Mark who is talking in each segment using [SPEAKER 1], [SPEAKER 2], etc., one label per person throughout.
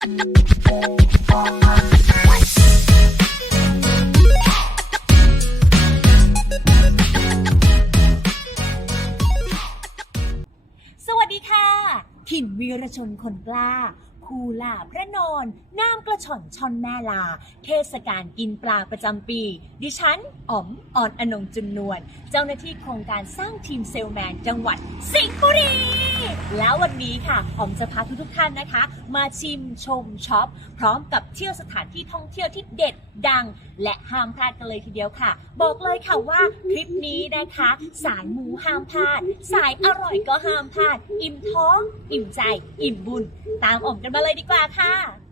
[SPEAKER 1] สวัสดีค่ะ ถิ่นวีรชนคนกล้า คูลาพระนอนน้ำกระชอนช่อนแม่ลา เทศกาลกินปลาประจำปี ดิฉันอ๋อมอ่อนอนงจุนนวล เจ้าหน้าที่โครงการสร้างทีมเซลแมนจังหวัดสิงห์บุรี แล้ววันนี้ค่ะอ๋อมจะพาทุกๆท่านนะคะ มาชิมชมช็อป พร้อมกับเที่ยวสถานที่ท่องเที่ยวที่เด็ดดัง และห้ามพลาดกันเลยทีเดียวค่ะ บอกเลยค่ะว่าคลิปนี้นะคะ สายหมูห้ามพลาด สายอร่อยก็ห้ามพลาด อิ่มท้อง อิ่มใจ อิ่มบุญ ตามอมกันมาเลยดีกว่าค่ะ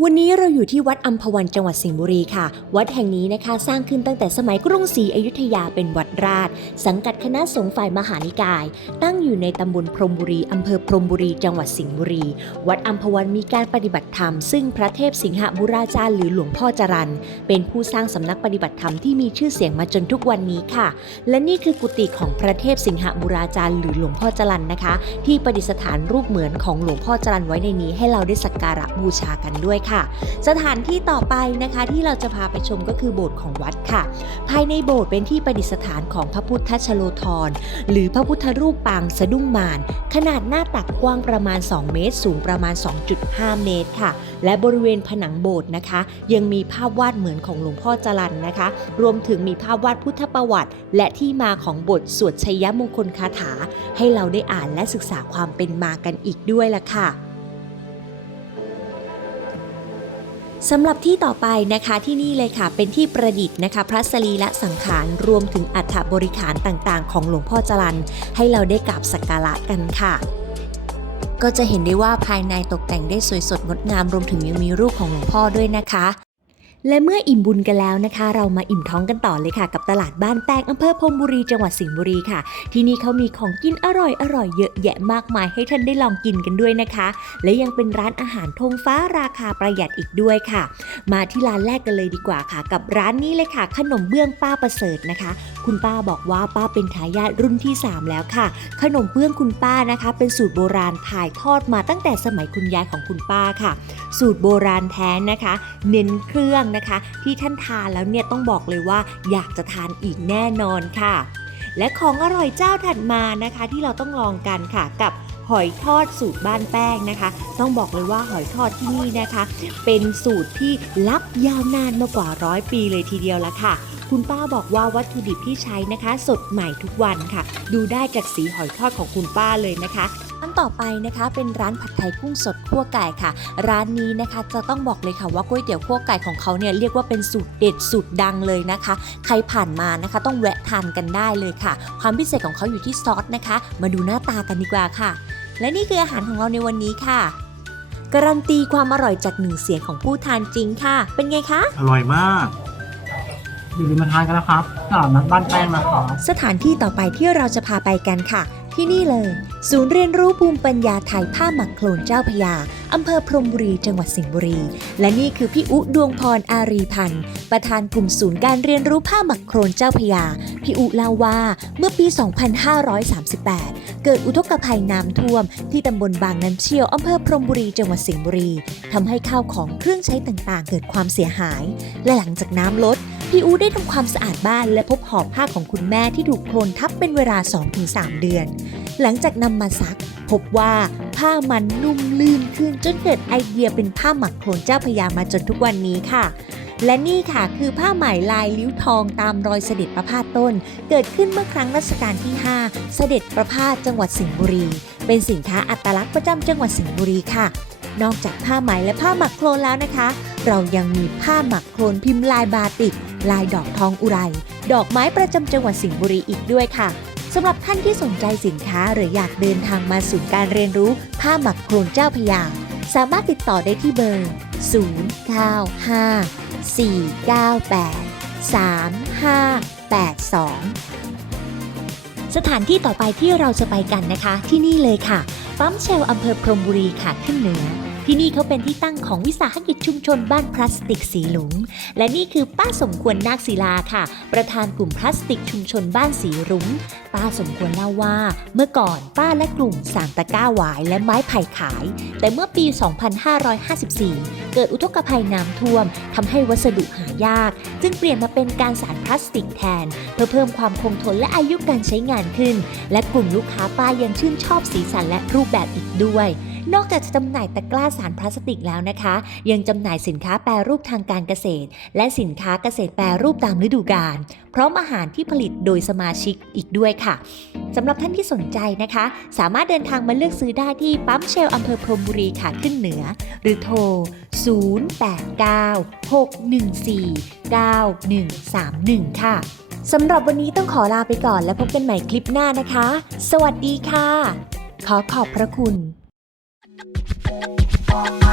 [SPEAKER 2] วันนี้เราอยู่ที่วัดอัมพวันจังหวัดสิงห์บุรีค่ะ วัดแห่งนี้นะคะสร้างขึ้นตั้งแต่สมัยกรุงศรีอยุธยาเป็นวัดราช สังกัดคณะสงฆ์ฝ่ายมหานิกาย ตั้งอยู่ในตำบลพรหมบุรีอำเภอพรหมบุรีจังหวัดสิงห์บุรี วัดอัมพวันมีการปฏิบัติธรรม ซึ่งพระเทพสิงหบุราจารย์หรือหลวงพ่อจรันเป็นผู้สร้างสำนักปฏิบัติธรรมที่มีชื่อเสียงมาจนทุกวันนี้ค่ะ และนี่คือกุฏิของพระเทพสิงหบุราจารย์หรือหลวงพ่อจรันนะคะ ที่ประดิษฐานรูปเหมือนของหลวงพ่อจรันไว้ในนี้ให้เราได้สักการะบูชากันด้วยค่ะ สถานที่ต่อไปนะคะที่เราจะพาไปชมก็คือโบสถ์ของวัดค่ะ ภายในโบสถ์เป็นที่ประดิษฐานของพระพุทธชโลธรหรือพระพุทธรูปปางสะดุ้งมารขนาดหน้าตักกว้างประมาณ 2 เมตร สูงประมาณ 2.5 เมตรค่ะ และบริเวณผนังโบสถ์นะคะ ยังมีภาพวาดเหมือนของหลวงพ่อจรันนะคะ รวมถึงมีภาพวาดพุทธประวัติ และที่มาของบทสวดชัยมงคลคาถา ให้เราได้อ่านและศึกษาความเป็นมากันอีกด้วยล่ะค่ะ สำหรับที่ต่อไปนะคะที่นี่เลยค่ะ เป็นที่ประดิษฐ์นะคะ พระสรีละสังขารรวมถึงอัฐบริขารต่างๆ ของหลวงพ่อจรันให้เราได้กราบสักการะกันค่ะก็จะเห็นได้ว่าภายในตกแต่งได้สวยสดงดงามรวมถึงยังมีรูปของหลวงพ่อด้วยนะคะ และเมื่ออิ่มบุญกันแล้วนะคะ เรามาอิ่มท้องกันต่อเลยค่ะ กับตลาดบ้านแตงอำเภอพรมบุรีจังหวัดสิงห์บุรีค่ะ ที่นี่เขามีของกินอร่อยอร่อยเยอะแยะมากมายให้ท่านได้ลองกินกันด้วยนะคะ และยังเป็นร้านอาหารธงฟ้าราคาประหยัดอีกด้วยค่ะ มาที่ร้านแรกกันเลยดีกว่าค่ะ กับร้านนี้เลยค่ะ ขนมเบื้องป้าประเสริฐนะคะ คุณป้าบอกว่าป้าเป็นทายาทรุ่นที่ 3 แล้วค่ะ ขนมเบื้องคุณป้านะคะ เป็นสูตรโบราณถ่ายทอดมาตั้งแต่สมัยคุณยายของคุณป้าค่ะ สูตรโบราณแท้นะคะ เน้นเครื่องนะคะ ที่ท่านทานแล้วเนี่ยต้องบอกเลยว่าอยากจะทานอีกแน่นอนค่ะ และของอร่อยเจ้าถัดมานะคะ ที่เราต้องลองกันค่ะกับหอยทอดสูตรบ้านแป้งนะคะ ต้องบอกเลยว่าหอยทอดที่นี่นะคะ เป็นสูตรที่ลับยาวนานมากว่าร้อยปีเลยทีเดียวละค่ะ คุณป้าบอกว่าวัตถุดิบที่ใช้นะคะ สดใหม่ทุกวันค่ะ ดูได้จากสีหอยทอดของคุณป้าเลยนะคะร้านต่อไปนะคะเป็นร้านผัดไทยกุ้งสดคั่วไก่ค่ะ ร้านนี้นะคะจะต้องบอกเลยค่ะว่าก๋วยเตี๋ยวคั่วไก่ของเขาเนี่ยเรียกว่าเป็นสูตรเด็ดสูตรดังเลยนะคะ ใครผ่านมานะคะต้องแวะทานกันได้เลยค่ะ ความพิเศษของเขาอยู่ที่ซอสนะคะ มาดูหน้าตากันดีกว่าค่ะ และนี่คืออาหารของเราในวันนี้ค่ะการันตีความอร่อยจากหนึ่งเสียงของผู้ทานจริงค่ะ เป็นไงคะ
[SPEAKER 3] อร่อยมาก
[SPEAKER 4] อย่าลืมมาทานกันนะครับตลาดนัดบ้านแป้งนะครับ
[SPEAKER 2] สถานที่ต่อไปที่เราจะพาไปกันค่ะ ที่นี่เลย ศูนย์เรียนรู้ภูมิปัญญาไทยผ้าหมักโคลนเจ้าพยาอำเภอพรมบุรี จังหวัดสิงห์บุรี และนี่คือพี่อุดวงพรอารีพันธ์ประธานกลุ่มศูนย์การเรียนรู้ผ้าหมักโครนเจ้าพยาพี่อุเล่าว่าเมื่อปี 2538 เกิดอุทกภัยน้ำท่วม ที่ตำบลบางน้ำเชี่ยวอำเภอพรมบุรีจังหวัดสิงห์บุรีทำให้ข้าวของเครื่องใช้ต่างๆ เกิดความเสียหาย และหลังจากน้ำลด พี่อูได้ทำความสะอาดบ้านและพบห่อผ้าของคุณแม่ที่ถูกโคลนทับเป็นเวลา 2-3 เดือน หลังจากนำมาซัก พบว่าผ้ามันนุ่มลื่นขึ้นจนเกิดไอเดียเป็นผ้าหมักโคลนเจ้าพยามาจนทุกวันนี้ค่ะ และนี่ค่ะคือผ้าไหมลายลิ้วทองตามรอยเสด็จประพาสต้น เกิดขึ้นเมื่อครั้งรัชกาลที่ 5 เสด็จประพาสจังหวัดสิงห์บุรี เป็นสินค้าอัตลักษณ์ประจำจังหวัดสิงห์บุรีค่ะนอกจากผ้าไหมและผ้าหมักโคลนแล้วนะคะ เรายังมีผ้าหมักโคลนพิมพ์ลายบาติก ลายดอกทองอุไร ดอกไม้ประจำจังหวัดสิงห์บุรีอีกด้วยค่ะสำหรับท่านที่สนใจสินค้าหรืออยากเดินทางมาศูนย์การเรียนรู้ผ้าหมักโคลนเจ้าพยา สามารถติดต่อได้ที่เบอร์ 095 498 3582 สถานที่ต่อไปที่เราจะไปกันนะคะ ที่นี่เลยค่ะ ปั๊มเชลอำเภอพรมบุรีค่ะขึ้นเหนือ ที่นี่เขาเป็นที่ตั้งของวิสาหกิจชุมชนบ้านพลาสติกสีหลุง และนี่คือป้าสมควรนาคศิลาค่ะ ประธานกลุ่มพลาสติกชุมชนบ้านสีรุ้ง ป้าสมควรเล่าว่า เมื่อก่อนป้าและกลุ่มสางตะก้าหวายและไม้ไผ่ขาย แต่เมื่อปี 2554 เกิดอุทกภัยน้ำท่วมทำให้วัสดุหายาก จึงเปลี่ยนมาเป็นการสารพลาสติกแทน เพื่อเพิ่มความคงทนและอายุการใช้งานขึ้น และกลุ่มลูกค้าป้ายังชื่นชอบสีสันและรูปแบบอีกด้วย นอกจากจะจำหน่ายตะกร้าสารพลาสติกแล้วนะคะ ยังจำหน่ายสินค้าแปรรูปทางการเกษตร และสินค้าเกษตรแปรรูปตามฤดูกาลพร้อมอาหารที่ผลิตโดยสมาชิกอีกด้วยค่ะสำหรับท่านที่สนใจนะคะ สามารถเดินทางมาเลือกซื้อได้ที่ปั๊มเชลอำเภอพรมบุรีขาขึ้นเหนือ หรือโทร 0896149131 ค่ะสำหรับวันนี้ต้องขอลาไปก่อนและพบกันใหม่คลิปหน้านะคะ สวัสดีค่ะ ขอขอบพระคุณ Bye.